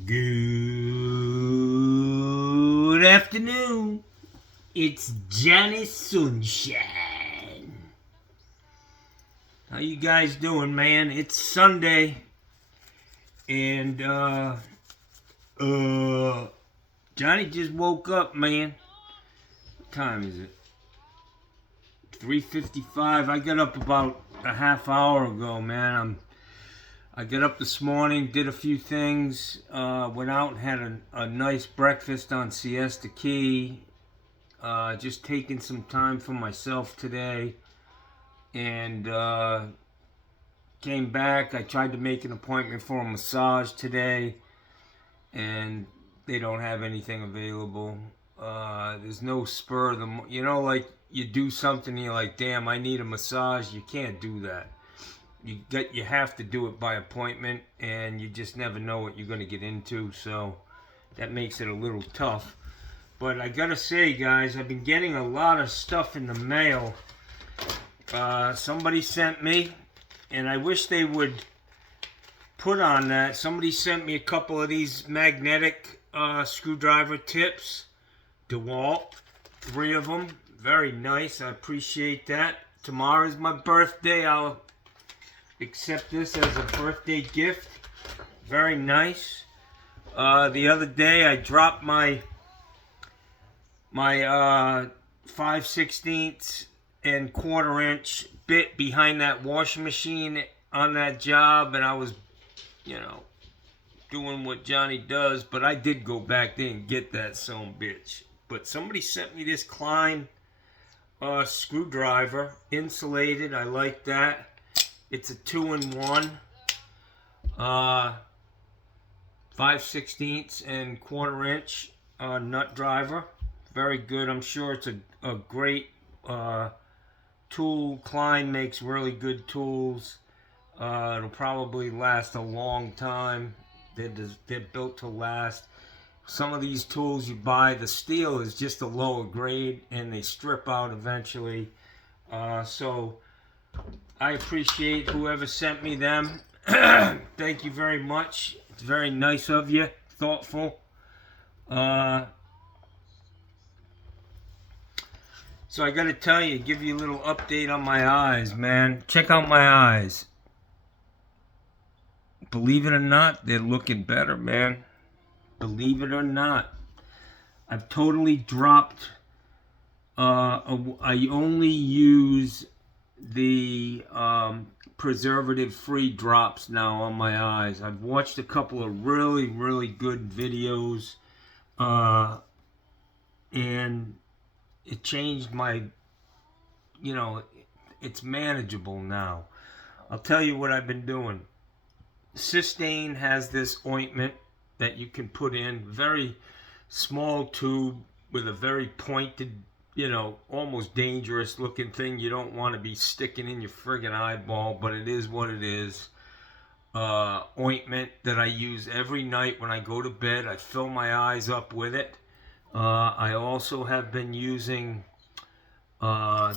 Good afternoon. It's Johnny Sunshine. How you guys doing, man? It's Sunday, and Johnny just woke up, man. What time is it? 3:55. I got up about a half hour ago, man. I got up this morning, did a few things, went out and had a nice breakfast on Siesta Key. Just taking some time for myself today, and came back. I tried to make an appointment for a massage today, and they don't have anything available. There's no spur of the like you do something and you're like, damn, I need a massage. You can't do that. You have to do it by appointment, and you just never know what you're going to get into, so that makes it a little tough. But I gotta say, guys, I've been getting a lot of stuff in the mail. Somebody sent me, and I wish they would put on that. Somebody sent me a couple of these magnetic screwdriver tips. DeWalt, 3 of them. Very nice. I appreciate that. Tomorrow is my birthday. I'll accept this as a birthday gift. Very nice. The other day I dropped my 5/16 and 1/4 inch bit behind that washing machine on that job, and I was, doing what Johnny does, but I did go back there and get that son bitch. But somebody sent me this Klein screwdriver, insulated. I like that. It's a 2-in-1, 5/16 and 1/4 inch nut driver. Very good. I'm sure it's a great tool. Klein makes really good tools. It'll probably last a long time. They're built to last. Some of these tools you buy, the steel is just a lower grade, and they strip out eventually. So I appreciate whoever sent me them. Thank you very much. It's very nice of you. Thoughtful. So I gotta tell you, give you a little update on my eyes, man. Check out my eyes. Believe it or not, they're looking better, man. Believe it or not. I've totally dropped. I only use the preservative-free drops now on my eyes. I've watched a couple of really, really good videos, and it changed my, it's manageable now. I'll tell you what I've been doing. Cystine has this ointment that you can put in, very small tube with a very pointed, almost dangerous looking thing you don't want to be sticking in your friggin' eyeball, but it is what it is. Ointment that I use every night when I go to bed. I fill my eyes up with it. I also have been using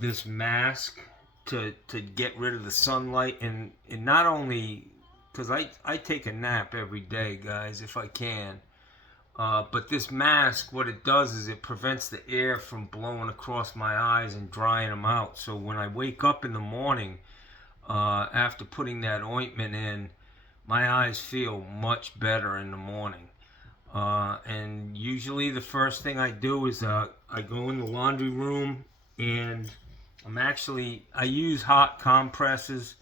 this mask to get rid of the sunlight, and not only because I take a nap every day, guys, if I can. But this mask, what it does is it prevents the air from blowing across my eyes and drying them out. So when I wake up in the morning, after putting that ointment in, my eyes feel much better in the morning. And usually the first thing I do is I go in the laundry room, and I use hot compresses.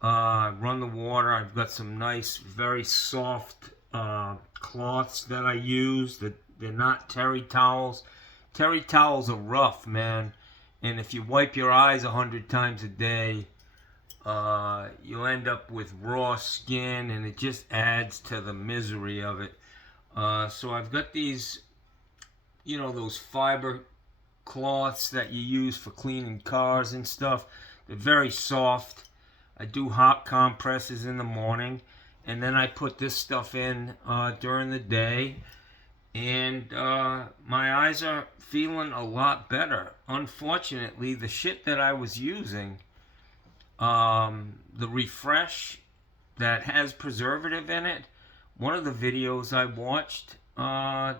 Run the water. I've got some nice, very soft cloths that I use. They're not terry towels. Terry towels are rough, man. And if you wipe your eyes 100 times a day, you'll end up with raw skin, and it just adds to the misery of it. So I've got these, those fiber cloths that you use for cleaning cars and stuff. They're very soft. I do hot compresses in the morning, and then I put this stuff in during the day, and my eyes are feeling a lot better. Unfortunately, the shit that I was using, the Refresh that has preservative in it, one of the videos I watched,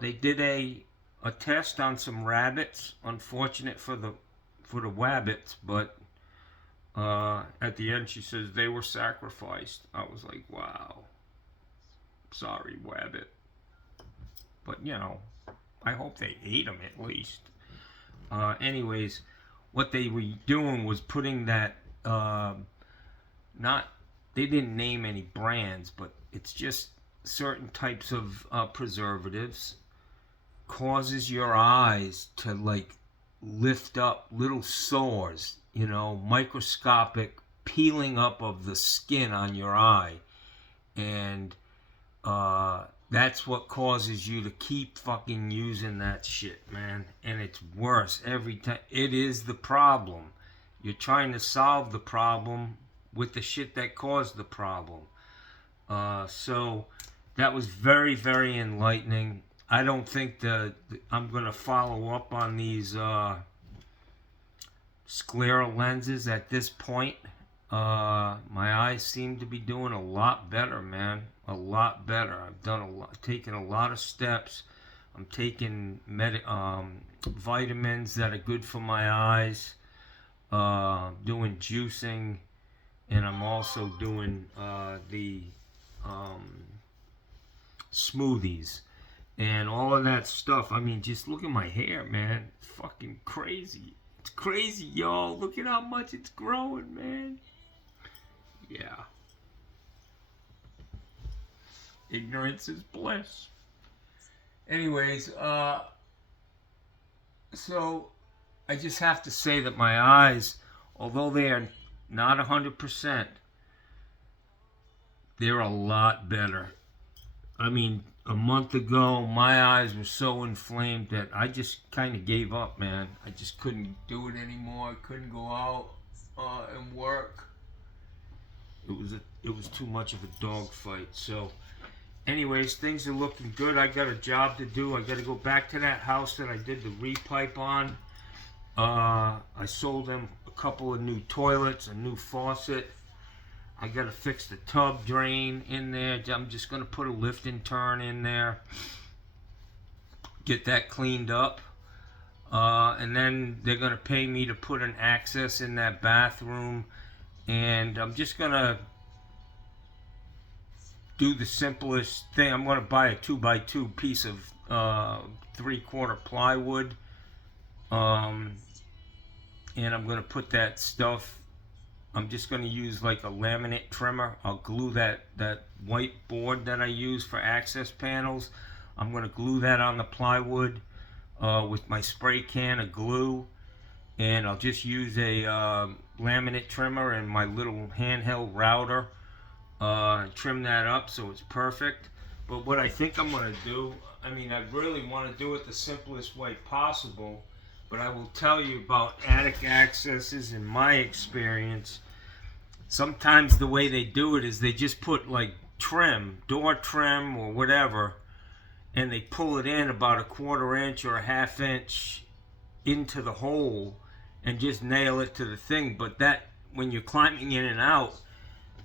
they did a test on some rabbits. Unfortunate for the wabbits, but at the end she says they were sacrificed. I was like, wow, sorry, wabbit. But you know, I hope they ate them at least. Anyways, what they were doing was putting that not, they didn't name any brands, but it's just certain types of preservatives causes your eyes to like lift up little sores, you know, microscopic peeling up of the skin on your eye, and that's what causes you to keep fucking using that shit, man. And it's worse every time. It is the problem. You're trying to solve the problem with the shit that caused the problem. So that was very, very enlightening. I don't think I'm going to follow up on these scleral lenses at this point. My eyes seem to be doing a lot better, man. A lot better. I've done taken a lot of steps. I'm taking vitamins that are good for my eyes. Doing juicing, and I'm also doing the smoothies and all of that stuff. I mean, just look at my hair, man. It's fucking crazy. It's crazy, y'all. Look at how much it's growing, man. Yeah. Ignorance is bliss. Anyways, so I just have to say that my eyes, although they are not 100%, they're a lot better. I mean, a month ago, my eyes were so inflamed that I just kind of gave up, man. I just couldn't do it anymore. I couldn't go out and work. It was too much of a dogfight. So, anyways, things are looking good. I got a job to do. I got to go back to that house that I did the repipe on. I sold them a couple of new toilets, a new faucet. I got to fix the tub drain in there. I'm just going to put a lift and turn in there. Get that cleaned up. And then they're going to pay me to put an access in that bathroom. And I'm just going to do the simplest thing. I'm going to buy a 2x2 piece of 3/4 plywood. And I'm going to put that stuff, I'm just going to use like a laminate trimmer. I'll glue that white board that I use for access panels. I'm going to glue that on the plywood with my spray can of glue. And I'll just use a laminate trimmer and my little handheld router. Trim that up so it's perfect. But what I think I'm going to do, I mean, I really want to do it the simplest way possible. But I will tell you about attic accesses in my experience. Sometimes the way they do it is they just put like trim, door trim or whatever, and they pull it in about 1/4 inch or 1/2 inch into the hole and just nail it to the thing. But that, when you're climbing in and out,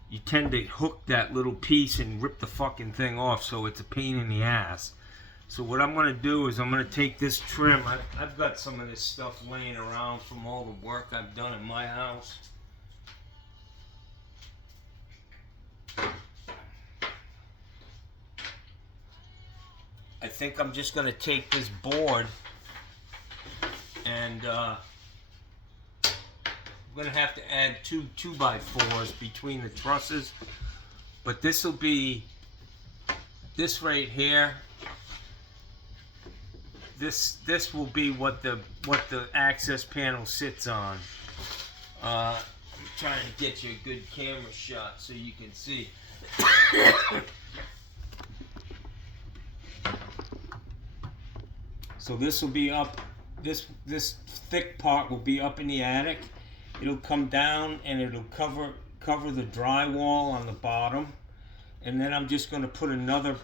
you tend to hook that little piece and rip the fucking thing off, so it's a pain in the ass. So what I'm going to do is I'm going to take this trim. I've got some of this stuff laying around from all the work I've done in my house. I think I'm just going to take this board and I'm going to have to add two 2x4s between the trusses. But this will be, this right here, this will be what the access panel sits on. I'm trying to get you a good camera shot so you can see. So this will be up, this thick part will be up in the attic. It'll come down and it'll cover the drywall on the bottom. And then I'm just going to put another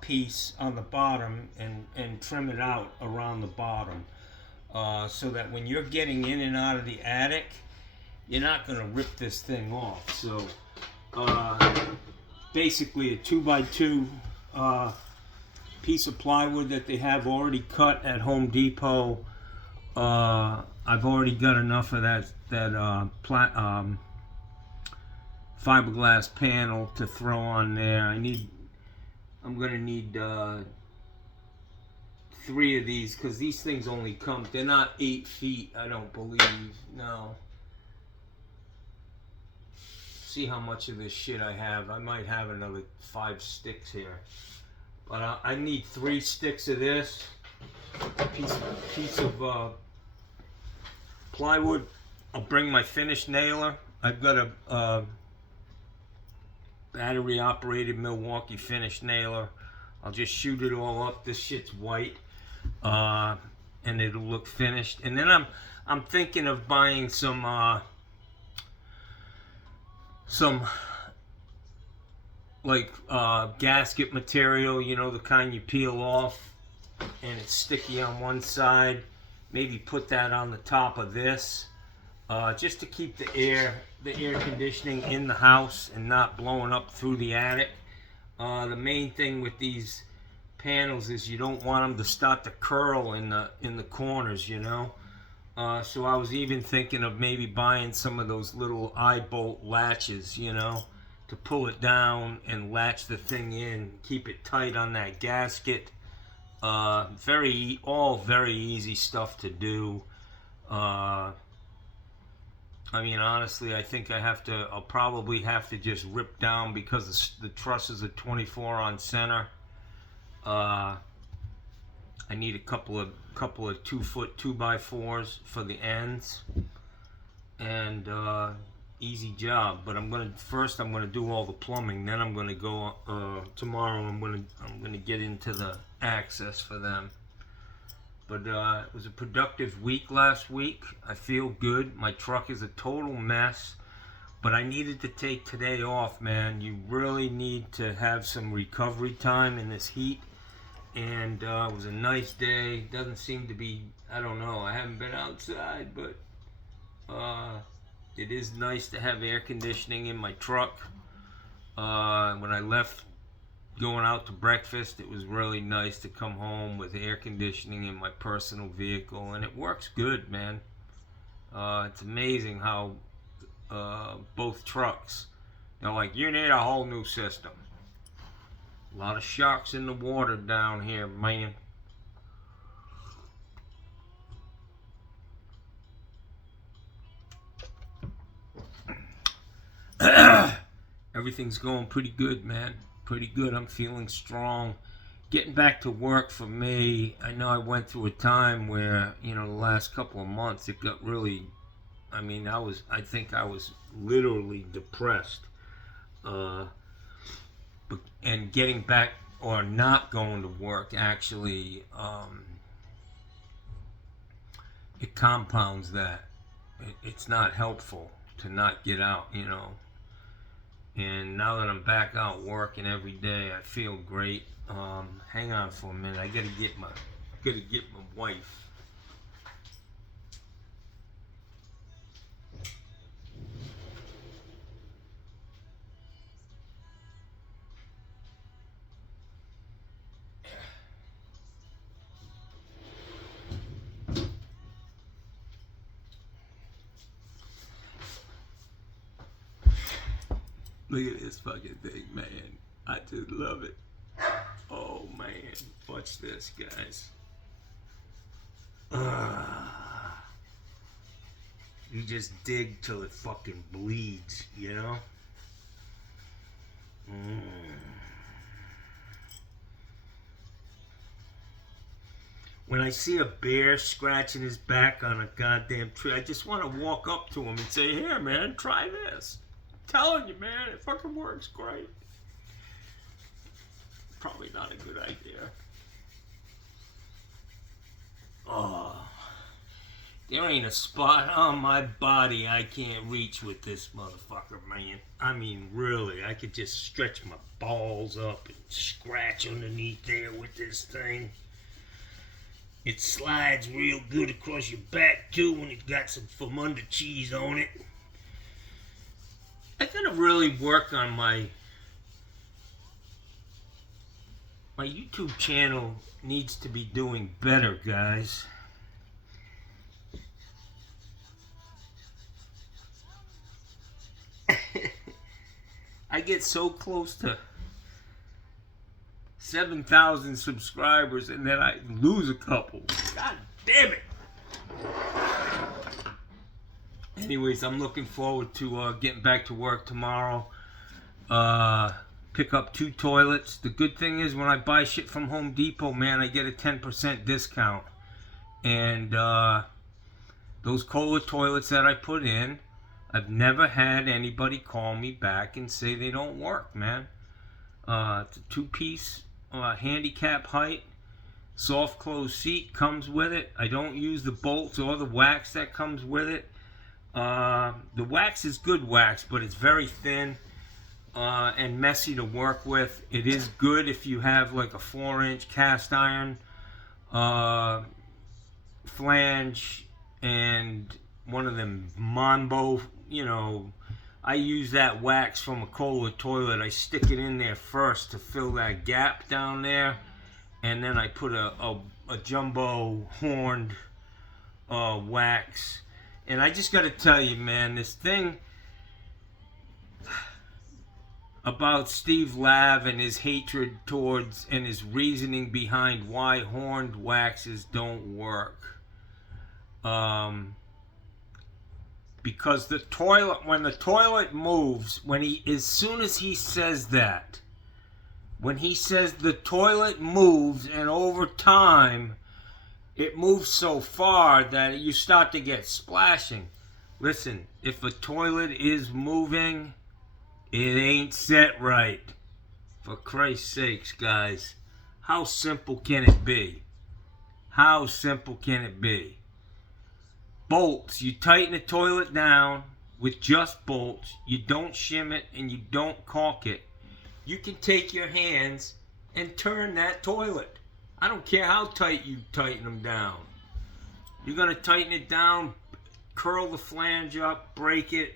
piece on the bottom and trim it out around the bottom. So that when you're getting in and out of the attic, you're not going to rip this thing off. So basically a 2x2 piece of plywood that they have already cut at Home Depot. I've already got enough of that fiberglass panel to throw on there. I'm gonna need 3 of these, because these things only come, they're not 8 feet, I don't believe. No. See how much of this shit I have. I might have another 5 sticks here, but I need 3 sticks of this piece of plywood. I'll bring my finished nailer. I've got a battery operated Milwaukee finished nailer. I'll just shoot it all up. This shit's white, and it'll look finished. And then I'm thinking of buying some like gasket material, you know, the kind you peel off and it's sticky on one side. Maybe put that on the top of this, just to keep the air conditioning in the house and not blowing up through the attic. The main thing with these panels is you don't want them to start to curl in the corners, you know. So I was even thinking of maybe buying some of those little eye bolt latches, you know, to pull it down and latch the thing in, keep it tight on that gasket. All very easy stuff to do. I mean, honestly, I think I'll probably have to just rip down, because the trusses are 24 on center. I need a couple of 2-foot 2x4s for the ends, and easy job. But I'm gonna do all the plumbing. Then I'm gonna go tomorrow. I'm gonna get into the access for them. But it was a productive week last week. I feel good. My truck is a total mess, but I needed to take today off, man. You really need to have some recovery time in this heat. And it was a nice day. Doesn't seem to be, I don't know, I haven't been outside, but it is nice to have air conditioning in my truck. When I left going out to breakfast, it was really nice to come home with air conditioning in my personal vehicle, and it works good, man. It's amazing how both trucks, they're like, you need a whole new system. A lot of sharks in the water down here, man. Everything's going pretty good, man. Pretty good. I'm feeling strong. Getting back to work for me, I know I went through a time where, you know, the last couple of months it got really, I mean, I think I was literally depressed. And getting back or not going to work actually, it compounds that. It's not helpful to not get out, you know. And now that I'm back out working every day, I feel great. Hang on for a minute. I gotta get my wife. Look at this fucking thing, man. I just love it. Oh, man. Watch this, guys. You just dig till it fucking bleeds, you know? When I see a bear scratching his back on a goddamn tree, I just want to walk up to him and say, here, man, try this. Telling you, man, it fucking works great. Probably not a good idea. Oh, there ain't a spot on my body I can't reach with this motherfucker, man. I mean, really, I could just stretch my balls up and scratch underneath there with this thing. It slides real good across your back, too, when it's got some from under cheese on it. I gotta really work on my My YouTube channel needs to be doing better, guys. I get so close to 7,000 subscribers and then I lose a couple. God damn it. Anyways, I'm looking forward to getting back to work tomorrow. Pick up 2 toilets. The good thing is when I buy shit from Home Depot, man, I get a 10% discount. And those Kohler toilets that I put in, I've never had anybody call me back and say they don't work, man. It's a 2-piece handicap height. Soft close seat comes with it. I don't use the bolts or the wax that comes with it. The wax is good wax, but it's very thin and messy to work with. It is good if you have like a 4-inch cast iron flange and one of them Mambo, you know. I use that wax from a Kohler toilet. I stick it in there first to fill that gap down there, and then I put a jumbo horned wax. And I just got to tell you, man, this thing about Steve Lav and his hatred towards and his reasoning behind why horned waxes don't work. Because the toilet, when the toilet moves, as soon as he says that, when he says the toilet moves and over time it moves so far that you start to get splashing. Listen, if a toilet is moving, it ain't set right. For Christ's sakes, guys. How simple can it be? How simple can it be? Bolts. You tighten the toilet down with just bolts. You don't shim it and you don't caulk it. You can take your hands and turn that toilet. I don't care how tight you tighten them down. You're going to tighten it down, curl the flange up, break it.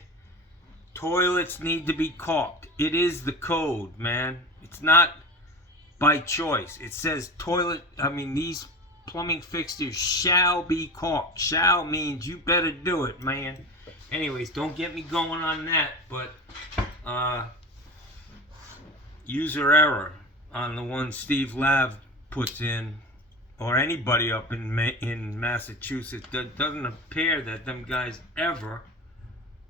Toilets need to be caulked. It is the code, man. It's not by choice. It says these plumbing fixtures shall be caulked. Shall means you better do it, man. Anyways, don't get me going on that, but user error on the one Steve Lav puts in, or anybody up in Massachusetts. That doesn't appear that them guys ever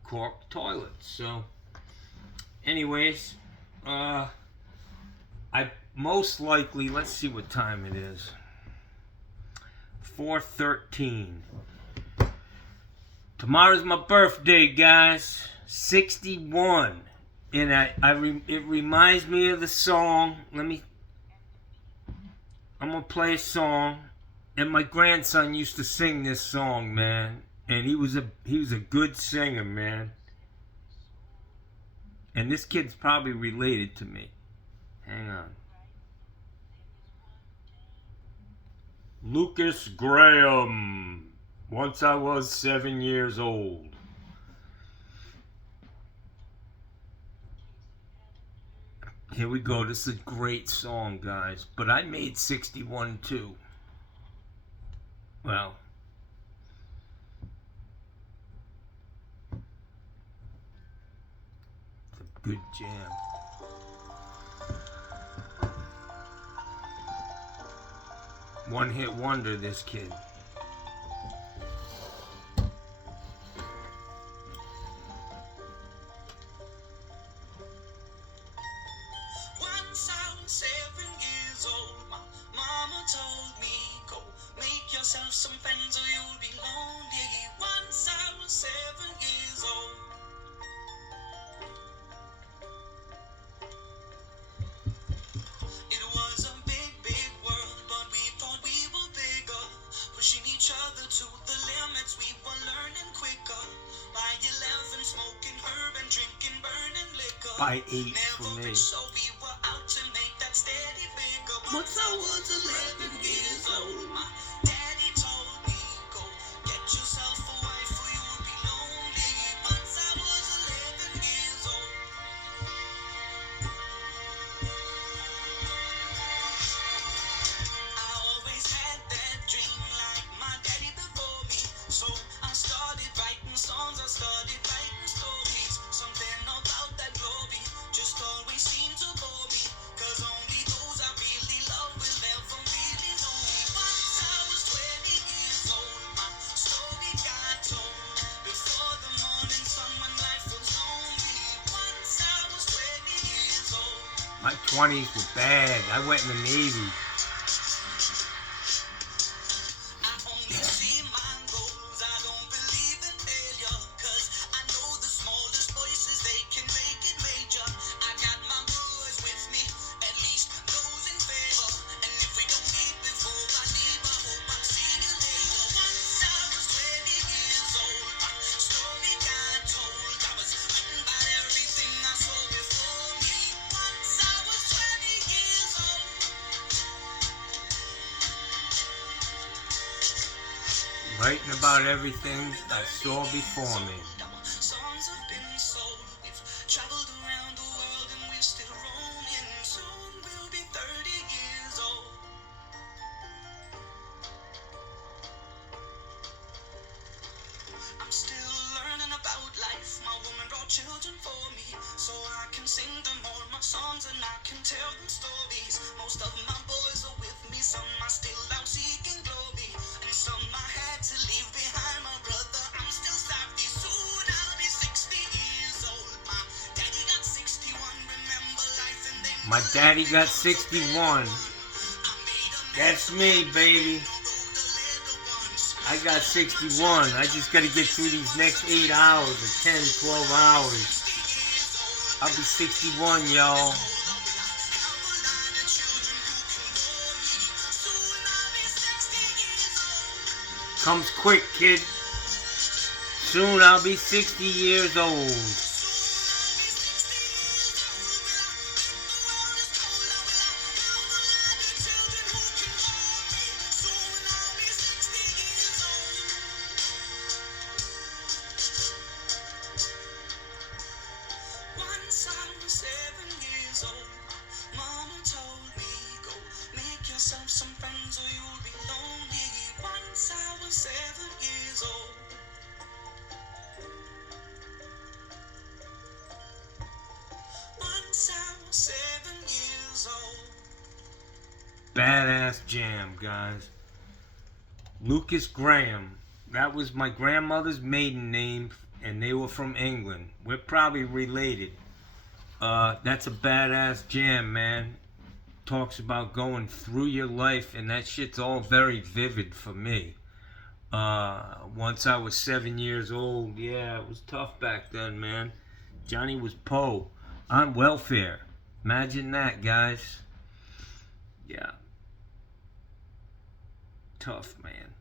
cork toilets. So anyways, I most likely, let's see what time it is. 4:13. Tomorrow's my birthday, guys. 61. And it reminds me of the song. I'm gonna play a song, and my grandson used to sing this song, man. And he was a good singer, man. And this kid's probably related to me. Hang on. Lucas Graham. Once I was 7 years old. Here we go. This is a great song, guys. But I made 61 too. Well, it's a good jam. One hit wonder, this kid. Once I was 7 years old, my mama told me, go make yourself some friends or you'll be lonely. Once I was 7 years old. It was a big, big world, but we thought we were bigger. Pushing each other to the limits, we were learning quicker. By 11, smoking herb and drinking burning liquor. By 8 for me. So we were out to make that steady figure. Once I was 11 years old, my daddy told me, go get yourself a wife or you'll be lonely. Once I was 11 years old. 20s were bad. I went in the Navy. I only see my goals. I don't believe in failure. 'Cause I know the smallest voices, they can make it major. I got my boys with me, at least those in favor. And if we don't meet before I leave, I hope I'll see you later. Once I was 20 years old, my story got told. I was written by everything I saw before me. Once I was 20 years old. Writing about everything I saw before me. Songs have been sold. We've traveled around the world and we're still roaming. Soon we'll be 30 years old. I'm still learning about life. My woman brought children for me, so I can sing them all my songs and I can tell them stories. Most of my boys are with me, some are still out seeking glory, and some I had to leave behind. My brother, I'm still savvy. Soon I'll be 60 years old. My daddy got 61. Remember life and then My daddy got 61. That's me, baby. I got 61. I just got to get through these next 8 hours or 10, 12 hours. I'll be 61, y'all. Comes quick, kid. Soon I'll be 60 years old. Once I was 7 years old, Mama told me, go make yourself some friends or you'll be lonely. Once I was 7 years old. Once I was 7 years old. Badass jam, guys. Lucas Graham. That was my grandmother's maiden name, and they were from England. We're probably related. That's a badass jam, man. Talks about going through your life, and that shit's all very vivid for me. Once I was 7 years old, yeah, it was tough back then, man. Johnny was Poe on welfare. Imagine that, guys. Yeah. Tough, man.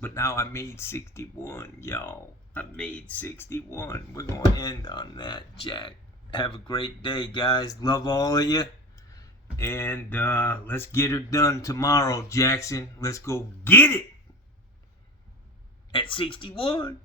But now I made 61, y'all. I made 61. We're going to end on that, Jack. Have a great day, guys. Love all of you. And let's get her done tomorrow, Jackson. Let's go get it at 61.